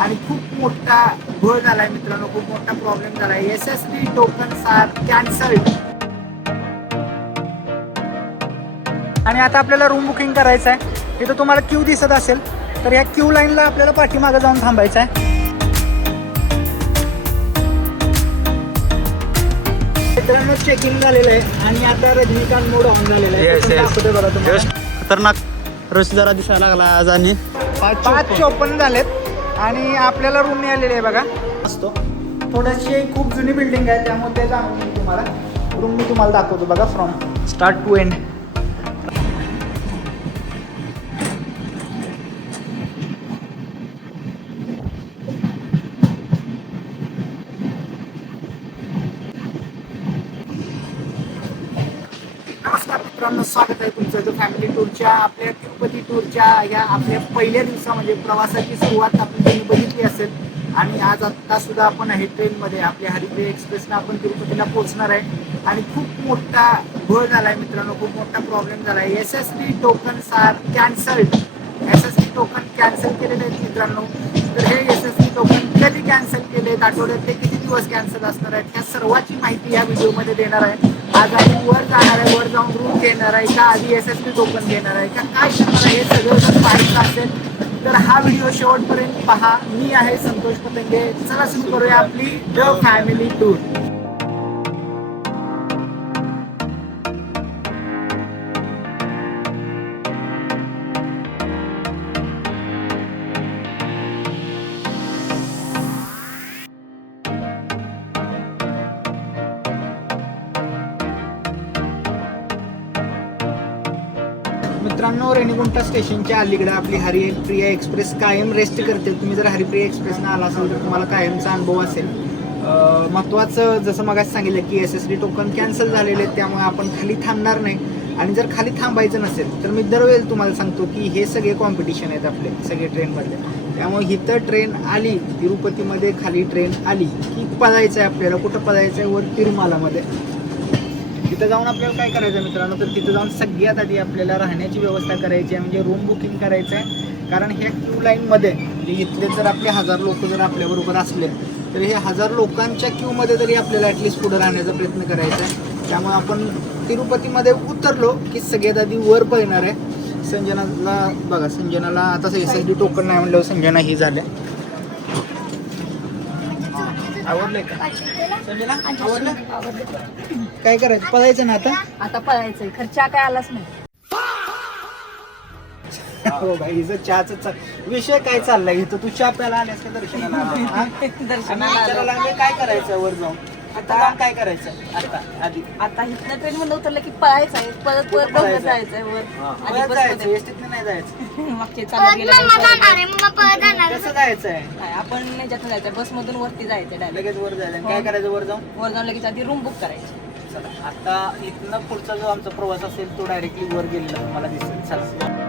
आणि खूप मोठा घोळ झालाय मित्रांनो, खूप मोठा प्रॉब्लेम झालाय. SSD tokens are cancelled. आणि आता आपल्याला रूम बुकिंग करायचं आहे. इथं तुम्हाला क्यू दिसत असेल, तर या क्यू लाईनला आपल्याला पाठीमागं जाऊन थांबायचं आहे. मित्रांनो चेकिंग झालेलं आहे आणि आता रजनीकांत मोड ऑन झालेला आहे. बघा तुम्हाला खतरनाक रश जरा दिसायला लागला आज. आणि 5:54 झालेत आणि आपल्याला रूम मिळालेली आहे बघा. असतो थोडीशी खूप जुनी बिल्डिंग आहे, त्यामुळे ते जाणून मी तुम्हाला रूम मी तुम्हाला दाखवतो बघा, फ्रॉम स्टार्ट टू एंड. नमस्कार मित्रांनो, स्वागत आहे तुमचं फॅमिली टूरच्या आपल्या तिरुपती टूरच्या या आपल्या पहिल्या दिवसामध्ये. प्रवासाची सुरुवात आपण बघितली असेल आणि आज आत्ता सुद्धा आपण आहे ट्रेनमध्ये. आपल्या हरिप्रिया एक्सप्रेसनं आपण तिरुपतीला पोहोचणार आहे आणि खूप मोठा घोळ झाला आहे मित्रांनो, खूप मोठा प्रॉब्लेम झाला आहे. SSD tokens are cancelled. SSD token cancel केलेले आहेत मित्रांनो. तर हे SSD टोकन कधी कॅन्सल केलेत, आठवड्यातले किती दिवस कॅन्सल असणार आहेत, ह्या सर्वाची माहिती या व्हिडिओमध्ये देणार आहे. आज आम्ही वर जाणार आहे, वर जाऊन रूम घेणार आहे का आधी SSD टोकन घेणार आहे का काय करणार आहे, हे सगळं जर पाहायचं असेल तर हा व्हिडिओ शेवटपर्यंत पहा. मी आहे संतोष पतंगे. चला सुरू करूया आपली द फॅमिली टूर. मित्रांनो, रेणीगुंटा स्टेशनच्या अलीकडे आपली हरिप्रिया एक्सप्रेस कायम रेस्ट करते. तुम्ही जर हरिप्रिया एक्सप्रेसनं आला असाल तर तुम्हाला कायमचा अनुभव असेल. महत्त्वाचं जसं मगाशी सांगितलं की SSD टोकन कॅन्सल झालेले आहेत, त्यामुळे आपण खाली थांबणार नाही. आणि जर खाली थांबायचं नसेल तर मी दरवेळेला तुम्हाला सांगतो की हे सगळे कॉम्पिटिशन आहेत आपले सगळे ट्रेनमधले. त्यामुळे इथं ट्रेन आली तिरुपतीमध्ये, खाली ट्रेन आली की पळायचं आहे आपल्याला. कुठं पळायचं आहे? वर तिरुमालामध्ये. तिथं जाऊन आपल्याला काय करायचं मित्रांनो, तर तिथं जाऊन सगळ्यात आधी आपल्याला राहण्याची व्यवस्था करायची आहे, म्हणजे रूम बुकिंग करायचं आहे. कारण ह्या क्यू लाईनमध्ये म्हणजे इथले जर आपले 1000 लोक जर आपल्याबरोबर असले तर हे 1000 लोकांच्या क्यूमध्ये तरी आपल्याला ॲटलिस्ट पुढं राहण्याचा प्रयत्न करायचा आहे. त्यामुळे आपण तिरुपतीमध्ये उतरलो की सगळ्यात आधी वर पळणार आहे. संजनाला बघा, संजनाला आता SSD टोकन नाही म्हणल्यावर संजना ही झाल्या. आवडलंय का संजना? आवडलं? काय करायचं? पळायचं ना आता पळायचंय. खर्चा काय आलाच नाही. हो भाई, हिचं चहाचा विषय काय चाललाय इथं? तू चहा प्यायला आल्यास का दर्शनाला? दर्शनाला काय करायचं वर जाऊन? आता काय करायचं आता आधी? आता इथनं ट्रेन मध्ये उतरलं की पळायचंय. परत वर डोंगर जायचंय वर. आणि परत बस जायचं, एसटीतनं नाही जायचं. मागचे चालत गेलं कसं जायचंय? आपण याच्यातून जायचंय, बस मधून वरती जायचंय डायरेक्ट. लगेच वर जायचं. काय करायचं वर जाऊन? वर जाऊन लगेच आधी रूम बुक करायची. चला, आता इथनं पुढचा जो आमचा प्रवास असेल तो डायरेक्टली वर गेलेला मला दिसेल. चला.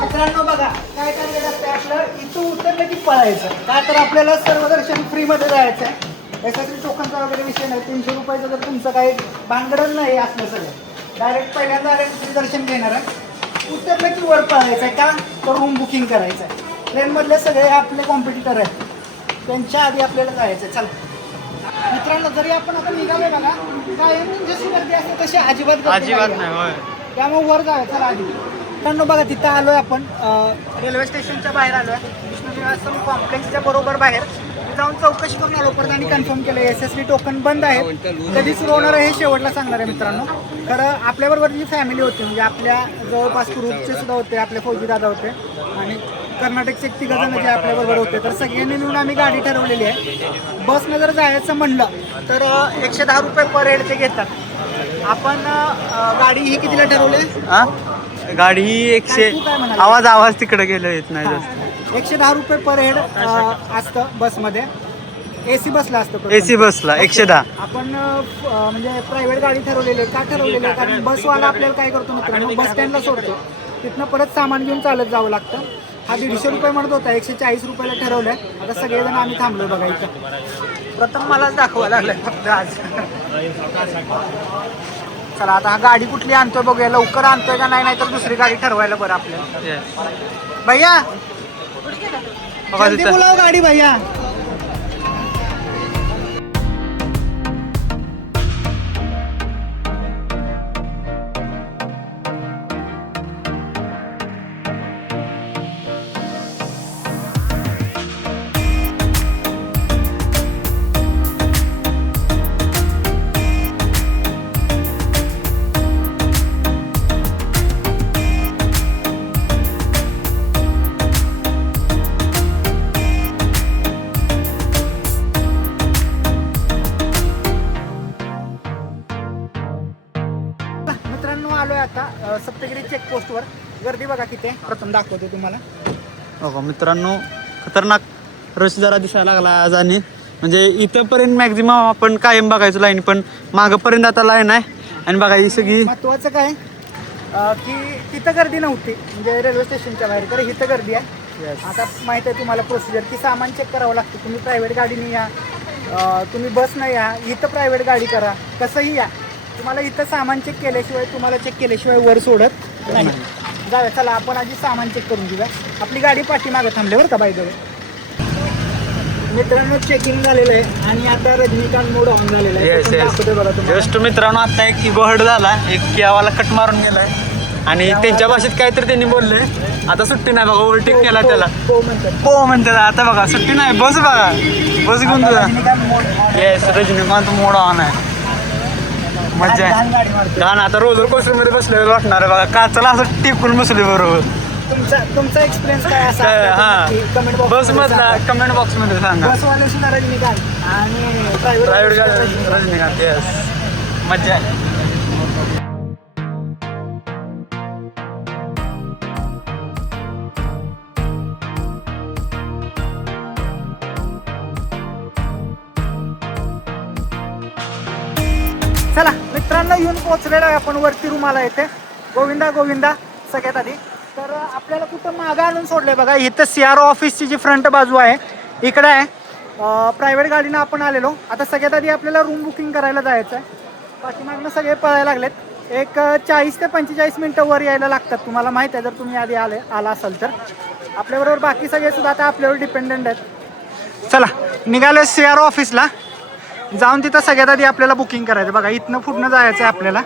मित्रांनो बघा, काय करायचं असतं आपलं, इथं उतरलं की पळायचं. का तर आपल्याला सर्व दर्शन फ्रीमध्ये जायचं आहे. SSD टोकनचा वगैरे विषय नाही. 300 रुपयाचं जर तुमचं काही भानगडच नाही असलं सगळं. डायरेक्ट पहिल्यांदा फ्री दर्शन घेणार आहे. उतरलं की वर पळायचं आहे. का तर रूम बुकिंग करायचं आहे. ट्रेनमधले सगळे आपले कॉम्पिटिटर आहेत, त्यांच्या आधी आपल्याला जायचं आहे. चला मित्रांनो, जरी आपण आता निघालो बघा, कायम जशी गर्दी असते तशी अजिबात नाही. त्यामुळे वर जायचं. चला आधी मित्रांनो बघा, तिथं आलोय आपण रेल्वे स्टेशनच्या बाहेर आलोय. विष्णू निवासम कॉम्प्लेक्सच्या बरोबर बाहेर जाऊन चौकशी करून आलो. परत आणि कन्फर्म केलं SSD टोकन बंद आहे. कधी सुरू होणार आहे हे शेवटला सांगणार आहे मित्रांनो. खरं आपल्याबरोबर जी फॅमिली होती, म्हणजे आपल्या जवळपास ग्रुपचे सुद्धा होते, आपले फौजी दादा होते आणि कर्नाटकचे 3 जण जे आपल्याबरोबर होते, तर सगळ्यांनी मिळून आम्ही गाडी ठरवलेली आहे. बसनं जर जायचं म्हणलं तर 110 रुपये पर हेड ते घेतात. आपण गाडी ही कितीला ठरवली? गाडी ही 100 तू काय म्हणाला? आवाज तिकडे गेलो येत नाही जास्त. 110 रुपये पर हेड असतं बसमध्ये. AC बसला असतं. AC बसला 110. आपण म्हणजे प्रायव्हेट गाडी ठरवलेली आहे. का ठरवलेली आहे? कारण बसवाला आपल्याला काय करतो मित्रांनो, बस स्टँडला सोडतो, तिथनं परत सामान घेऊन चालत जावं लागतं. हा 150 रुपये म्हणत होता, 140 रुपयाला ठरवलंय. आता सगळेजण आम्ही थांबलोय बघा इथं. प्रथम मलाच दाखवा लागलाय फक्त आज. चला आता हा गाडी कुठली आणतोय बघूया, लवकर आणतोय का नाही, तर दुसरी गाडी ठरवायला बरं आपल्याला. भैया बघा जल्दी तिथं. बोलाव गाडी भैया. मित्रांनो आलोय आता सप्तगिरी चेकपोस्टवर. गर्दी बघा किती आहे, प्रथम दाखवतो तुम्हाला. बघा मित्रांनो, खतरनाक रश जरा दिसायला लागला आज. आणि म्हणजे इथंपर्यंत मॅक्झिमम आपण कायम बघायचो लाईन, पण मागपर्यंत आता लाईन आहे. आणि बघा ही सगळी महत्वाचं काय की तिथं गर्दी नव्हती, म्हणजे रेल्वे स्टेशनच्या बाहेर, तर इथं गर्दी आहे. आता माहिती आहे तुम्हाला प्रोसिजर, की सामान चेक करावं लागतं. तुम्ही प्रायव्हेट गाडीने या, तुम्ही बसनं या, इथं प्रायव्हेट गाडी करा, कसंही या, तुम्हाला इथं सामान चेक केल्याशिवाय, तुम्हाला चेक केल्याशिवाय वर सोडत नाही. जाऊया चला, आपण आधी सामान चेक करून घेऊया. आपली गाडी पाठीमागं थांबले बरं का बाय द वे. मित्रांनो चेकिंग झालेलं आहे आणि आता रजनीकांत मोड ऑन झालेला आहे. येस ते पण येस दाखवतोय बघा तुम्हाला. जस्ट मित्रांनो, आता एक इगो हर्ट झाला, एक कियावाला कट मारून गेलाय. आणि त्यांच्या भाषेत काहीतरी त्यांनी बोलले, आता सुट्टी नाही बघा, ओव्हरटेक केला त्याला. हो म्हणतात. हो म्हणतात आता बघा, सुट्टी नाही, बस बघा, बस घेऊन तुझा. रजनीकांत मोड on. Yes, Rajinikanth mode on आहे. मज्जा घाण आहे. गाडी मारतो. घाण आता रोलर कोस्टर मध्ये बसलेलं वाटणार आहे बघा, काचाला असं टिपून बसले बरोबर. तुमचा एक्सपिरियन्स काय असा हा, कमेंट बस मधला कमेंट बॉक्स मध्ये सांगा. बसवाले सुद्धा रजनीकांत आणि प्रायव्हेट रजनीकांत. येस, मज्जा आहे. चला मित्रांनो, येऊन पोहोचलेलो आहे आपण वरती रूमाला येते. गोविंदा गोविंदा सगळ्यात आधी. तर आपल्याला कुठं मागं आणून सोडलंय बघा, इथं CRO ऑफिसची जी फ्रंट बाजू आहे इकडे आहे. प्रायव्हेट गाडीनं आपण आलेलो. आता सगळ्यात आधी आपल्याला रूम बुकिंग करायला जायचं आहे. पाठीमागनं सगळे पळायला लागलेत. एक 40 ते 45 मिनटं वर यायला लागतात, तुम्हाला माहीत आहे जर तुम्ही आधी आला असाल तर. आपल्याबरोबर बाकी सगळे सुद्धा आता आपल्यावर डिपेंडंट आहेत. चला निघालो CRO ऑफिसला. जाऊन तिथं सगळ्यात आधी आपल्याला बुकिंग करायचं. बघा इथनं पुढनं जायचं आहे आपल्याला.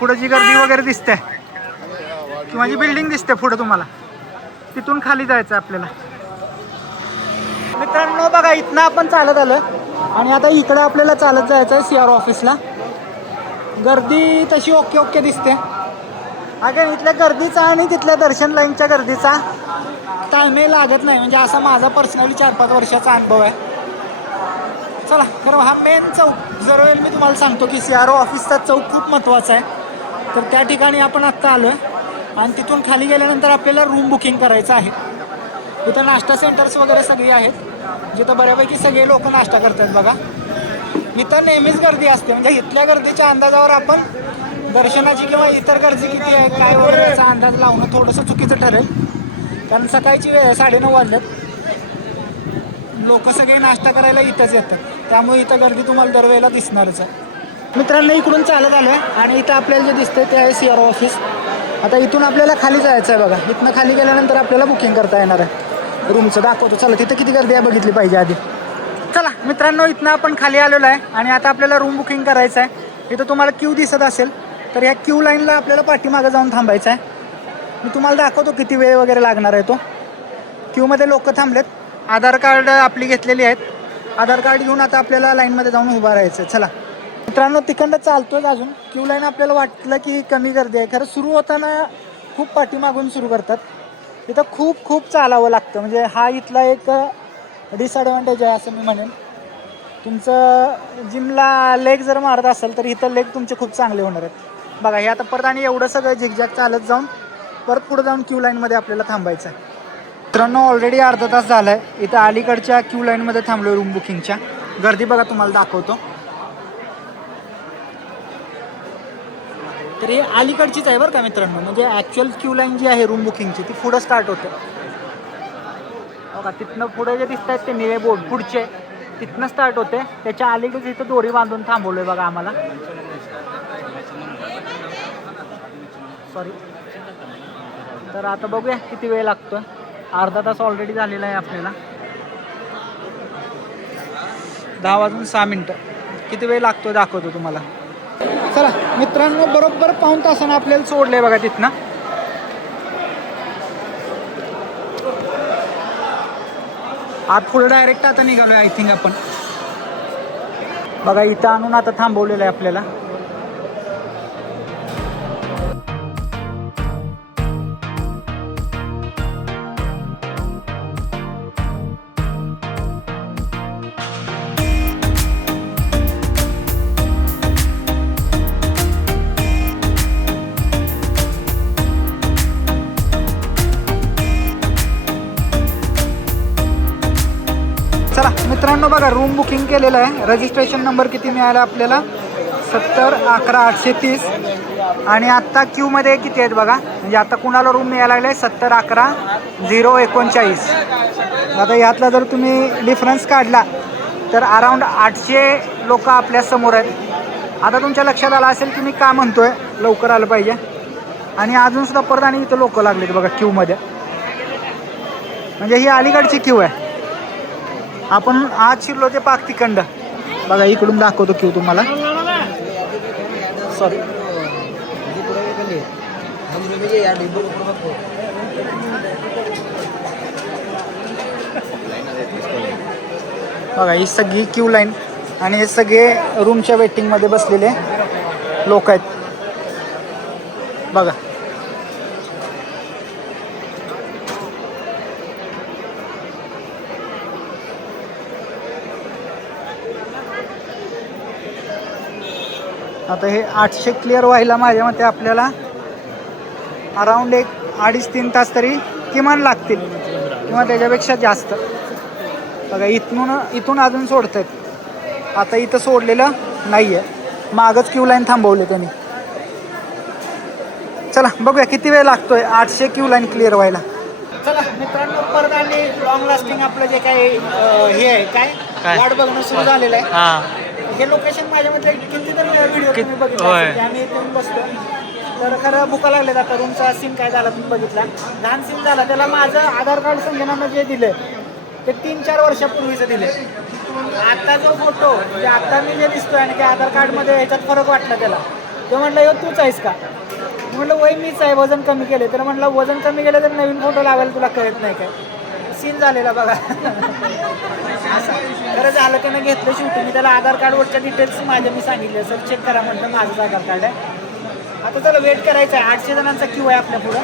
पुढं जी गर्दी वगैरे दिसते किंवा जी बिल्डिंग दिसते पुढं तुम्हाला, तिथून खाली जायचं आहे आपल्याला. मित्रांनो बघा, इथनं आपण चालत आलो आणि आता इकडं आपल्याला चालत जायचं आहे CRO ऑफिसला. गर्दी तशी ओके दिसते. अगं इथल्या गर्दीचा आणि तिथल्या दर्शन लाईनच्या गर्दीचा टायमे लागत नाही, म्हणजे असा माझा पर्सनली 4-5 वर्षाचा अनुभव आहे. चला खरं हा मेन चौक जर मी तुम्हाला सांगतो की CRO ऑफिसचा चौक खूप महत्त्वाचा आहे. तर त्या ठिकाणी आपण आत्ता आलो आहे आणि तिथून खाली गेल्यानंतर आपल्याला रूम बुकिंग करायचं आहे. इथं नाश्ता सेंटर्स वगैरे सगळी आहेत, जिथं बऱ्यापैकी सगळे लोक नाश्ता करतात बघा. इथं नेहमीच गर्दी असते, म्हणजे इथल्या गर्दीच्या अंदाजावर आपण दर्शनाची किंवा इतर गर्दी किती आहे काय वगैरे याचा अंदाज लावणं थोडंसं चुकीचं ठरेल. कारण सकाळची वेळ 9:30 वाजल्यात, लोक सगळे नाश्ता करायला इथंच येतात, त्यामुळे इथं गर्दी तुम्हाला दरवेळेला दिसणारच आहे. मित्रांनो इकडून चालत आलो आहे आणि इथं आपल्याला जे दिसतंय ते आहे CRO ऑफिस. आता इथून आपल्याला खाली जायचं आहे बघा. इथनं खाली गेल्यानंतर आपल्याला बुकिंग करता येणार आहे रूमचं. दाखवतो चला, तिथं किती गर्दी आहे बघितली पाहिजे आधी. चला मित्रांनो, इथनं आपण खाली आलेलो आहे आणि आता आपल्याला रूम बुकिंग करायचं आहे. इथं तुम्हाला क्यू दिसत असेल, तर ह्या क्यू लाईनला आपल्याला पाठीमागं जाऊन थांबायचं आहे. मी तुम्हाला दाखवतो किती वेळ वगैरे लागणार आहे तो. क्यूमध्ये लोक थांबलेत, आधार कार्ड आपली घेतलेली आहेत. आधार कार्ड घेऊन आता आपल्याला लाईनमध्ये जाऊन उभा राहायचं. चला मित्रांनो, तिकडं चालतोय अजून. क्यू लाईन आपल्याला वाटलं की कमी गर्दी आहे, खरं सुरू होताना खूप पाठीमागून सुरू करतात. इथं खूप चालावं लागतं, म्हणजे हा इथला एक डिसॲडव्हान्टेज आहे असं मी म्हणेन. तुमचं जिमला लेग जर मारत असाल तर इथं लेग तुमचे खूप चांगले होणार आहेत. बघा हे आता परत आणि एवढं सगळं झिकझॅक चालत जाऊन परत पुढे जाऊन क्यू लाईनमध्ये आपल्याला थांबायचं आहे. मित्रांनो ऑलरेडी अर्धा तास झाला आहे इथं अलीकडच्या क्यू लाईनमध्ये थांबलो रूम बुकिंगच्या. गर्दी बघा तुम्हाला दाखवतो. तर हे अलीकडचीच आहे बरं का मित्रांनो, म्हणजे ॲक्च्युअल क्यू लाईन जी आहे रूम बुकिंगची ती पुढं स्टार्ट होते बघा. तिथनं पुढे जे दिसत आहेत ते निळे बोर्ड पुढचे तिथनं स्टार्ट होते. त्याच्या अलीकडे इथं दोरी बांधून थांबवलं आहे बघा आम्हाला. सॉरी. तर आता बघूया किती वेळ लागतो. अर्धा तास ऑलरेडी झालेला आहे आपल्याला. 10:06 किती वेळ लागतो दाखवतो तुम्हाला. चला मित्रांनो बरोबर पाऊण तासानं आपल्याला सोडलंय बघा तिथनं. आत पुढे डायरेक्ट आता निघालोय आय थिंक आपण. बघा इथं आणून आता थांबवलेलं आहे आपल्याला. चला मित्रांनो बघा रूम बुकिंग केलेलं आहे. रजिस्ट्रेशन नंबर किती मिळाला आपल्याला 7011-830 आणि आत्ता क्यूमध्ये किती आहेत बघा. म्हणजे आता कुणाला रूम मिळायला लागले 7011-039. आता यातला जर तुम्ही डिफरन्स काढला तर अराऊंड 800 लोक आपल्या समोर आहेत. आता तुमच्या लक्षात आलं असेल की मी का म्हणतोय लवकर आलं पाहिजे. आणि अजूनसुद्धा परत आणि इथं लोक लागलेत बघा क्यूमध्ये. म्हणजे ही अलीकडची क्यू आहे. आपण आज शिरलो ते पाक तिखंड बघा. इकडून दाखवतो क्यू तुम्हाला. सॉरी. बघा ही सगळी क्यू लाईन आणि हे सगळे रूमच्या वेटिंगमध्ये बसलेले लोक आहेत बघा. आता हे 800 क्लिअर व्हायला माझ्या मते आपल्याला अराऊंड 2.5-3 तास तरी किमान लागतील किंवा त्याच्यापेक्षा जास्त. बघा इथून अजून सोडत आहेत. आता इथं सोडलेलं नाही आहे. मागच क्यू लाईन थांबवले त्यांनी. चला बघूया किती वेळ लागतोय 800 क्यू लाईन क्लिअर व्हायला. चला मित्रांनो परत आणि लॉंग लास्टिंग आपलं जे काही हे आहे काय वाट बघणं सुरू झालेलं आहे. हे लोकेशन माझ्यामध्ये कितीतरी व्हिडिओ तुम्ही बघितला असेल. आम्ही इथे बसतो तर खरं भुका लागले. आता रूमचा सीन काय झाला तुम्ही बघितला. लहान सीन झाला. त्याला माझं आधार कार्ड संजनानं जे दिलं ते 3-4 वर्षापूर्वीचं दिले. आता जो फोटो म्हणजे आता मी जे दिसतोय आणि त्या आधार कार्डमध्ये ह्याच्यात फरक वाटला त्याला. तो म्हटलं यो तूच आहेस का. म्हटलं वय मीच आहे. वजन कमी केले. तर म्हटलं वजन कमी केलं तर नवीन फोटो लावायला तुला कळत नाही काय. सीन झालेला बघा. असं खरं झालं त्यानं घेतलं शेवटी. मी त्याला आधार कार्डवरच्या डिटेल्स माझ्या मी सांगितले सर चेक करा म्हटलं माझंच आधार कार्ड आहे. आता त्याला वेट करायचं आहे. 800 जणांचा क्यू आहे आपल्या पुढं.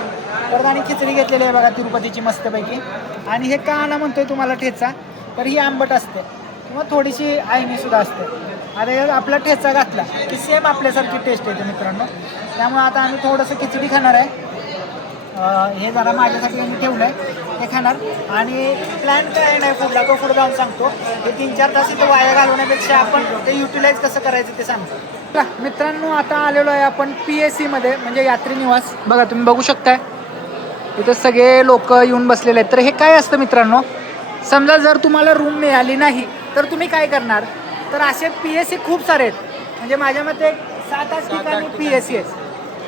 परत आणि खिचडी घेतलेली आहे बघा तिरुपतीची मस्तपैकी. आणि हे का आणा म्हणतोय तुम्हाला ठेचा तर ही आंबट असते किंवा थोडीशी आयनीसुद्धा असते. आता आपला ठेचा घातला की सेम आपल्यासारखी टेस्ट येते मित्रांनो. त्यामुळे आता आम्ही थोडंसं खिचडी खाणार आहे. हे जरा माझ्यासाठी मी ठेवलं आहे ते खाणार. आणि प्लॅन काय नाही फूडला तो पुढे जाऊन सांगतो. हे 3-4 तास इथं वाया घालवण्यापेक्षा आपण ते युटिलाइज कसं करायचं ते सांगतो. मित्रांनो आता आलेलो आहे आपण PSC मध्ये म्हणजे यात्री निवास. बघा तुम्ही बघू शकताय इथं सगळे लोक येऊन बसलेले आहेत. तर हे काय असतं मित्रांनो, समजा जर तुम्हाला रूम मिळाली नाही तर तुम्ही काय करणार. तर असे PSC खूप सारे आहेत. म्हणजे माझ्या मते 7-8 ठिकाणी PSC आहेत.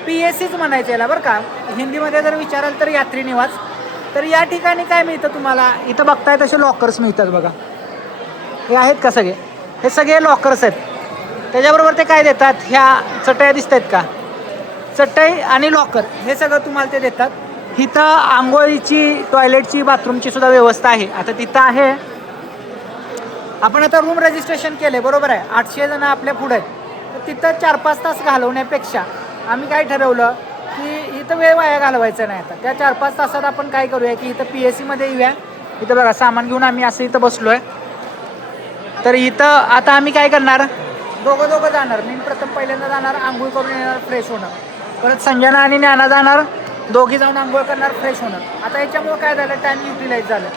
PSCच म्हणायचं याला बरं का. हिंदीमध्ये जर विचाराल तर यात्री निवास. तर या ठिकाणी काय मिळतं तुम्हाला इथं बघताय तसे लॉकर्स मिळतात बघा. हे आहेत का सगळे. हे सगळे लॉकर्स आहेत. त्याच्याबरोबर ते काय देतात ह्या चटया दिसत आहेत का. चटई आणि लॉकर हे सगळं तुम्हाला ते देतात. इथं आंघोळीची टॉयलेटची बाथरूमची सुद्धा व्यवस्था आहे. आता तिथं आहे. आपण आता रूम रजिस्ट्रेशन केले बरोबर आहे. 800 जण आपल्या पुढे आहेत. तर तिथं 4-5 तास घालवण्यापेक्षा आम्ही काय ठरवलं की इथं वेळ वाया घालवायचा नाही. आता त्या 4-5 तासात आपण काय करूया की इथं PSC मध्ये येऊया. इथं बघा सामान घेऊन आम्ही असं इथं बसलो आहे. तर इथं आता आम्ही काय करणार दोघं जाणार. मी प्रथम पहिल्यांदा जाणार, आंघोळ करून येणार, फ्रेश होणार. परत संजना आणि ज्ञाना जाणार, दोघी जाऊन आंघोळ करणार, फ्रेश होणार. आता याच्यामुळं काय झालं, टाईम युटिलाइज झालं.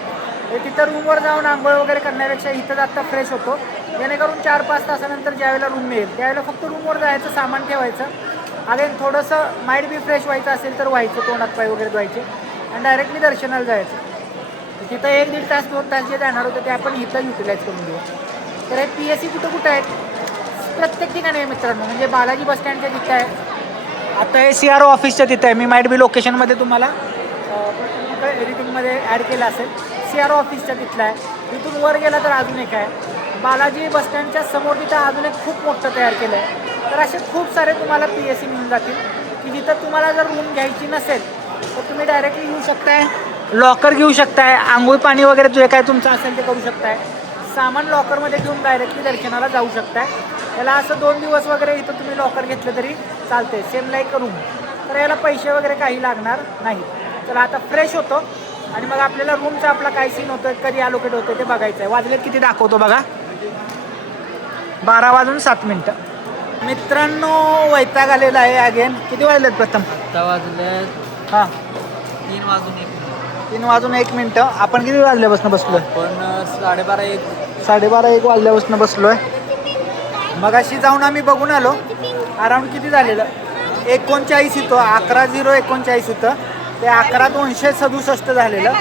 हे तिथं रूमवर जाऊन आंघोळ वगैरे करण्यापेक्षा इथं आत्ता फ्रेश होतो, जेणेकरून 4-5 तासानंतर ज्यावेळेला रूम मिळेल त्यावेळेला फक्त रूमवर जायचं, सामान ठेवायचं, अगेन थोडंसं माइंड बी फ्रेश व्हायचं असेल तर व्हायचं, तोंड हात पाय वगैरे धुवायचे आणि डायरेक्टली दर्शनाला जायचं. तिथं 1-1.5 तास 2 तास जे जाणार होते ते आपण इथं युटिलाइज करून घेऊ. तर हे PSC कुठं आहेत, प्रत्येक ठिकाणी आहे मित्रांनो. म्हणजे बालाजी बस स्टँडच्या तिथं आहे, आता हे CRO ऑफिसच्या तिथं आहे. मी माइट बी लोकेशनमध्ये तुम्हाला एडिटिंगमध्ये ॲड केलं असेल. CRO ऑफिसच्या तिथलं आहे. तिथून वर गेला तर अजून एक आहे, बालाजी बस स्टँडच्या समोर तिथं अजून एक खूप मोठं तयार केलं आहे. तर असे खूप सारे तुम्हाला PSC मिळून जातील की जिथं तुम्हाला जर रूम घ्यायची नसेल तर तुम्ही डायरेक्टली येऊ शकताय, लॉकर घेऊ शकताय, आंघोळ पाणी वगैरे जे काय तुमचं असेल ते करू शकताय, सामान लॉकरमध्ये ठेवून डायरेक्टली दर्शनाला जाऊ शकताय. याला असं 2 दिवस वगैरे इथं तुम्ही लॉकर घेतलं तरी चालते, सेम लाईक रूम. तर याला पैसे वगैरे काही लागणार नाही. चला आता फ्रेश होतो आणि मग आपल्याला रूमचा आपला काय सीन होतं, कधी अलोकेट होतं ते बघायचं आहे. वाजलेत किती दाखवतो बघा, 12:07. मित्रांनो वैताग आलेला आहे अगेन. किती वाजलेत प्रथम? आता वाजले हां 3 वाजून 1 मिनिट. 3:01. आपण किती वाजल्यापासून बसलोय? पण 12:30-1 वाजल्यापासून बसलोय. मग अशी जाऊन आम्ही बघून आलो. अराऊंड किती झालेलं, 39 होतं, 11:39 होतं ते 11:267 झालेलं.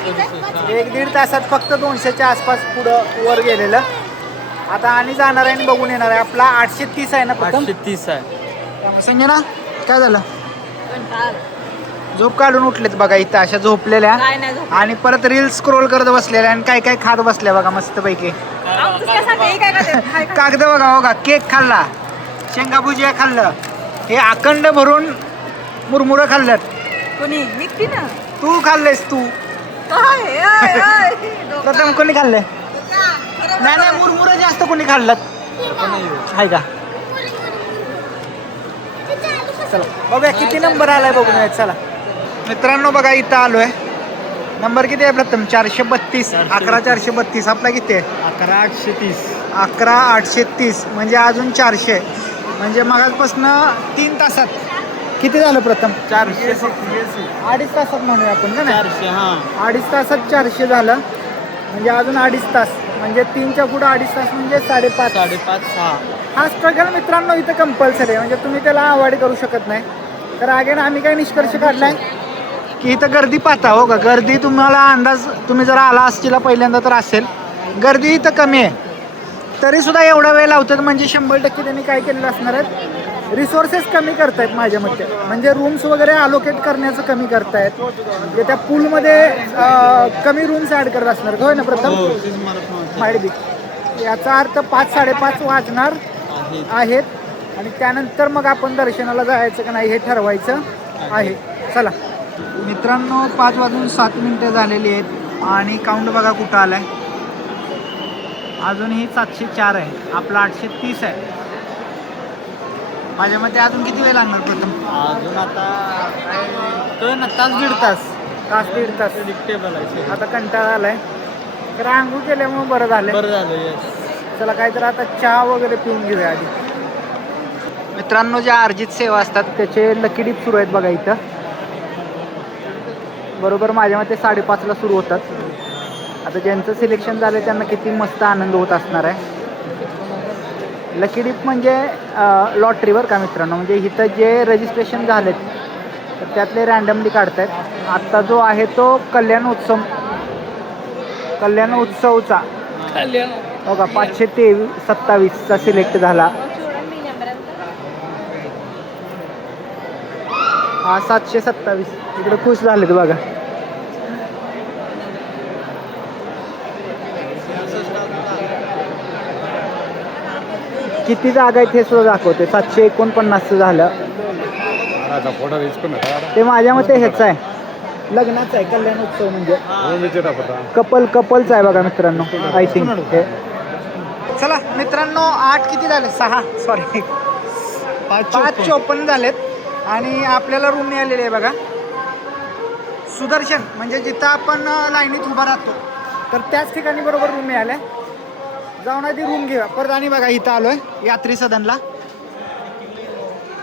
1-1.5 तासात फक्त 200च्या आसपास पुढं वर गेलेलं. आता आणि जाणार आहे आणि बघून येणार आहे. आपला 830 आहे ना प्रथम? 830 आहे. संजना काय झालं, कंटाळा झोप काढून उठलेत बघा इथं अशा झोपलेल्या काय नाही झोप. आणि परत रील स्क्रोल करत बसलेल्या आणि काय काय खात बसल्या बघा मस्तपैकी. कागद बघा बघा, केक खाल्ला, शेंगा भुजिया खाल्लं, हे अखंड भरून मुरमुरं खाल्लं. कोणी मिठी ना तू खाल्लेस तू? प्रथम कोणी खाल्ले? नाही नाही, मुरमुरं जास्त कोणी खाल्लं आहे का? चला बघूया किती नंबर आलाय बघून यायचं. चला मित्रांनो बघा इथं आलोय. नंबर किती आहे प्रथम? 432. 11,432. आपला किती आहे? 11,830. 11,830 म्हणजे अजून 400. म्हणजे मगाचपासून 3 तासात किती झालं प्रथम? 400. 2.5 तासात म्हणूया आपण का नाही? 400 हां. 2.5 तासात 400 झालं. म्हणजे अजून 2.5 तास, म्हणजे 3च्या पुढं 2.5 तास म्हणजे 5.5. 5.5-6. हा स्ट्रगल मित्रांनो इथं कंपल्सरी आहे, म्हणजे तुम्ही त्याला अवॉइड करू शकत नाही. तर अगेन आम्ही काय निष्कर्ष काढलाय की इथं गर्दी पाहता हो का, गर्दी तुम्हाला अंदाज, तुम्ही जर आला असतील पहिल्यांदा तर असेल, गर्दी इथं कमी आहे तरी सुद्धा एवढा वेळ लावतात. म्हणजे 100% त्यांनी काय केलेलं असणार आहेत, रिसोर्सेस कमी करतायत माझ्या मते. म्हणजे रूम्स वगैरे अलोकेट करण्याचं कमी करतायत, म्हणजे त्या पूलमध्ये कमी रूम्स ॲड करत असणार. होय ना प्रथम? माहिती बी याचा अर्थ 5-5:30 वाजणार आहेत आणि त्यानंतर मग आपण दर्शनाला जायचं का नाही हे ठरवायचं आहे. चला मित्रांनो 5:07 झालेली आहेत आणि काउंट बघा कुठं आलाय. अजूनही 704 आहे, आपला 830 आहे. माझ्या मते अजून किती वेळ लागणार प्रथम? अजून आता काय ना तास 1.5 तास. 1.5 तास टेबल आहे. आता कंटाळा आलाय, तर आंघोळ केल्यामुळे बरं झालं. बरं झालं. येस. चला काहीतरी आता चहा वगैरे पिऊन घेऊया आधी. मित्रांनो ज्या अर्जित सेवा असतात त्याचे लकी डिप सुरू आहेत बघा इथं. बरोबर माझ्या मते 5:30ला सुरू होतात. आता ज्यांचं सिलेक्शन झालं त्यांना किती मस्त आनंद होत असणार आहे. लकी डिप म्हणजे लॉटरीवर का मित्रांनो, म्हणजे इथं जे रजिस्ट्रेशन झालेत तर त्यातले रँडमली काढतायत. आत्ता जो आहे तो कल्याण उत्सवचा बघा 527चा सिलेक्ट झाला. हा 727 इकडे खुश झालेत बघा. किती जागा आहेत हे सुद्धा दाखवते. 749 झालं. ते माझ्या मते हेच आहे, लग्नाचं आहे. कल्याण उत्सव म्हणजे कपलच आहे बघा मित्रांनो. आय थिंक हे. चला मित्रांनो 8 किती झाले? 6 सॉरी 5:54 झालेत आणि आपल्याला रूम मिळालेली आहे बघा. सुदर्शन म्हणजे जिथं आपण लाईनीत उभा राहतो तर त्याच ठिकाणी बरोबर रूम मिळाल्या. जाऊन आधी रूम घेऊया परत आणि बघा इथं आलोय यात्री सदनला.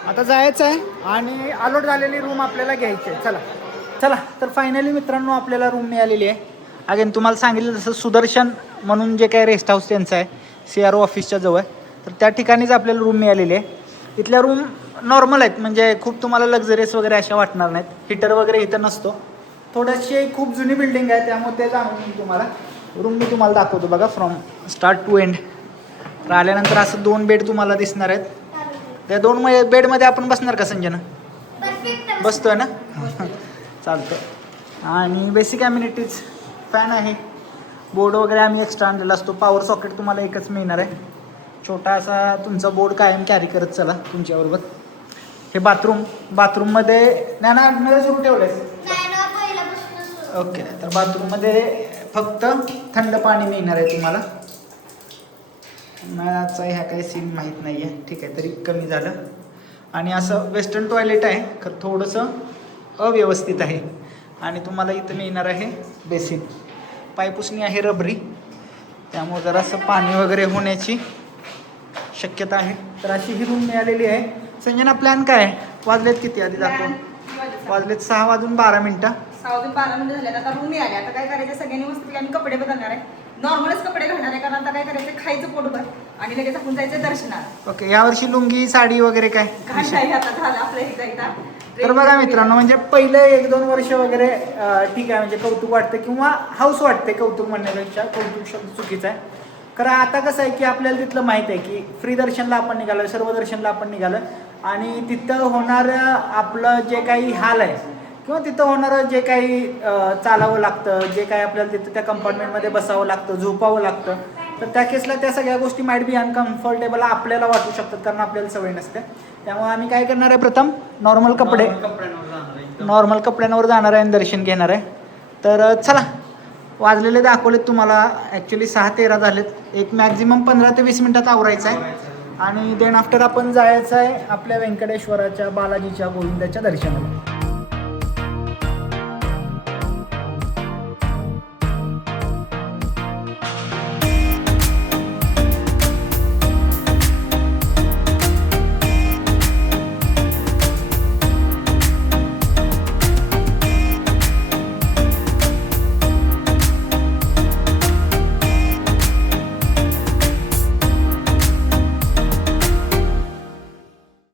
आता जायचं आहे आणि अलॉट झालेली रूम आपल्याला घ्यायची आहे. चला चला तर फायनली मित्रांनो आपल्याला रूम मिळालेली आहे. अगेन तुम्हाला सांगितलं जसं सुदर्शन म्हणून जे काय रेस्ट हाऊस त्यांचं आहे CRO ऑफिसच्या जवळ, तर त्या ठिकाणीच आपल्याला रूम मिळालेली आहे. इथल्या रूम नॉर्मल आहेत, म्हणजे खूप तुम्हाला लक्झरियस वगैरे अशा वाटणार नाहीत. हिटर वगैरे इथं नसतो. थोडीशी खूप जुनी बिल्डिंग आहे त्यामुळे ते जाणून मी तुम्हाला रूम मी तुम्हाला दाखवतो बघा फ्रॉम स्टार्ट टू एंड. तर आल्यानंतर असं 2 बेड तुम्हाला दिसणार आहेत. त्या 2 बेडमध्ये आपण बसणार का संजना? बसतोय ना चालतं. आणि बेसिक ॲम्युनिटीज फॅन आहे, बोर्ड वगैरे आम्ही एक्स्ट्रा आणलेला असतो. पॉवर सॉकेट तुम्हाला एकच मिळणार आहे, छोटा असा तुमचा बोर्ड कायम कॅरी करत चला तुमच्याबरोबर. हे बाथरूममध्ये ज्ञाना नळ सुरू ठेवलं आहे. ओके, तर बाथरूममध्ये फक्त थंड पाणी मिळणार आहे तुम्हाला. नळाचा ह्या काही सीन माहीत नाही आहे, ठीक आहे तरी कमी झालं. आणि असं वेस्टर्न टॉयलेट आहे, खरं थोडंसं अव्यवस्थित आहे. आणि तुम्हाला इथं मिळणार आहे बेसिन. पायपुसणी आहे रबरी, त्यामुळे जरासं पाणी वगैरे होण्याची शक्यता आहे. तर अशी ही रूम मिळालेली आहे. संजना प्लॅन काय आहे? वाजलेत किती आधी दाखव? वाजलेत 6:12. 6:12 झाले. आता रूम आले. आता काय करायचं सगळ्यांनी मस्त आम्ही कपडे बदलणार आहे. नॉर्मलच कपडे घालणार आहे कारण आता काय करायचं खायचं पोटभर आणि लगेच आपण जायचं दर्शनाला. ओके, यावर्षी लुंगी साडी वगैरे काय? काय आता झालं आपल्या इथं. तर बघा मित्रांनो, म्हणजे पहिले 1-2 वर्ष वगैरे ठीक आहे, म्हणजे कौतुक वाटतं किंवा हाऊस वाटते. कौतुक म्हणण्यापेक्षा कौतुक शब्द चुकीचा आहे. कारण आता कसं आहे की आपल्याला तिथलं माहीत आहे की फ्री दर्शनला आपण निघालो, सर्व दर्शनला आपण निघालो आणि तिथं होणारं आपलं जे काही हाल आहे किंवा तिथं होणारं जे काही चालावं लागतं, जे काही आपल्याला तिथं त्या कंपार्टमेंटमध्ये बसावं लागतं, झोपावं लागतं, तर त्या केसला त्या सगळ्या गोष्टी माइट बी अनकम्फर्टेबल आपल्याला वाटू शकतात कारण आपल्याला सवय नसते. त्यामुळे आम्ही काय करणार आहे, प्रथम नॉर्मल कपड्यांवर जाणार आहे आणि दर्शन घेणार आहे. तर चला, वाजलेले दाखवलेत तुम्हाला. ॲक्च्युली 6:13 झालेत. एक मॅक्झिमम 15 ते 20 मिनटात आवरायचं आहे आणि देन आफ्टर आपण जायचं आहे आपल्या व्यंकटेश्वराच्या बालाजीच्या गोविंदाच्या दर्शनाला.